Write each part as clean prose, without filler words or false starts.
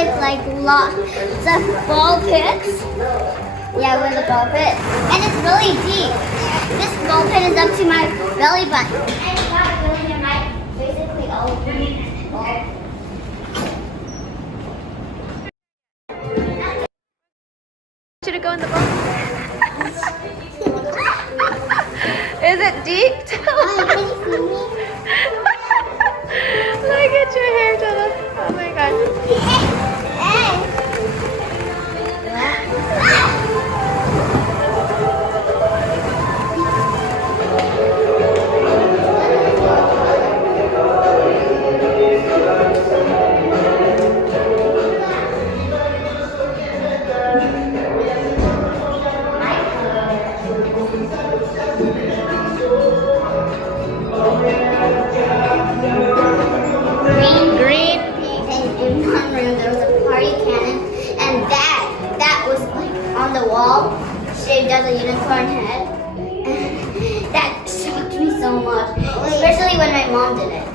with like lots of ball pits. Yeah, with a ball pit. And it's really deep. This ball pit is up to my belly button. And it's not really in my basically all over me. You to go in the boat. Is it deep? Look at your hair, Tella. Oh my god. Green. And in one room there was a party cannon, and that was like on the wall, shaped as a unicorn head. And that shocked me so much, especially when my mom did it.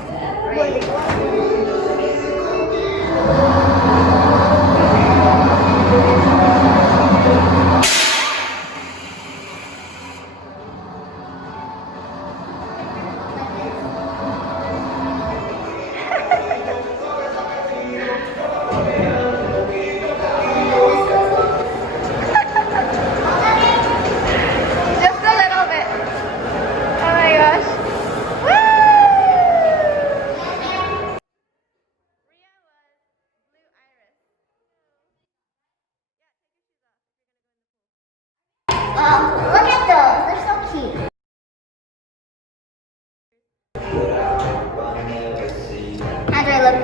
Just a little bit. Oh my gosh. Woo! Look at those, they're so cute. How do I look?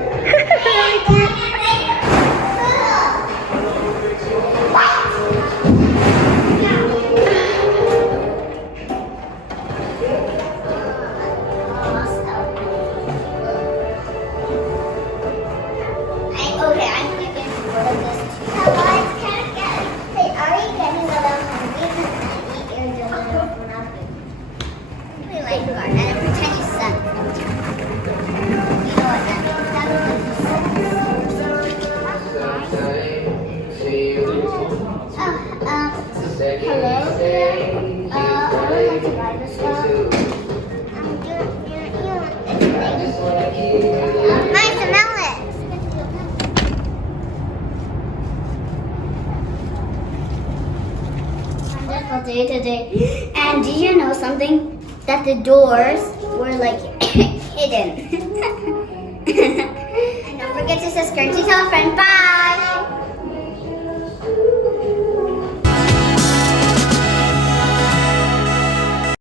Okay, I'm getting bored of this too. It's kind of getting. Hey, are you getting a little hungry? Because I eat your dinner for nothing. I really like garden and pretend you suck. You know what that means? That means hello. I would like to buy this stuff. Nice to smell it. Wonderful day today. And did you know something? That the doors were like hidden. And don't forget to subscribe to tell a friend. Bye.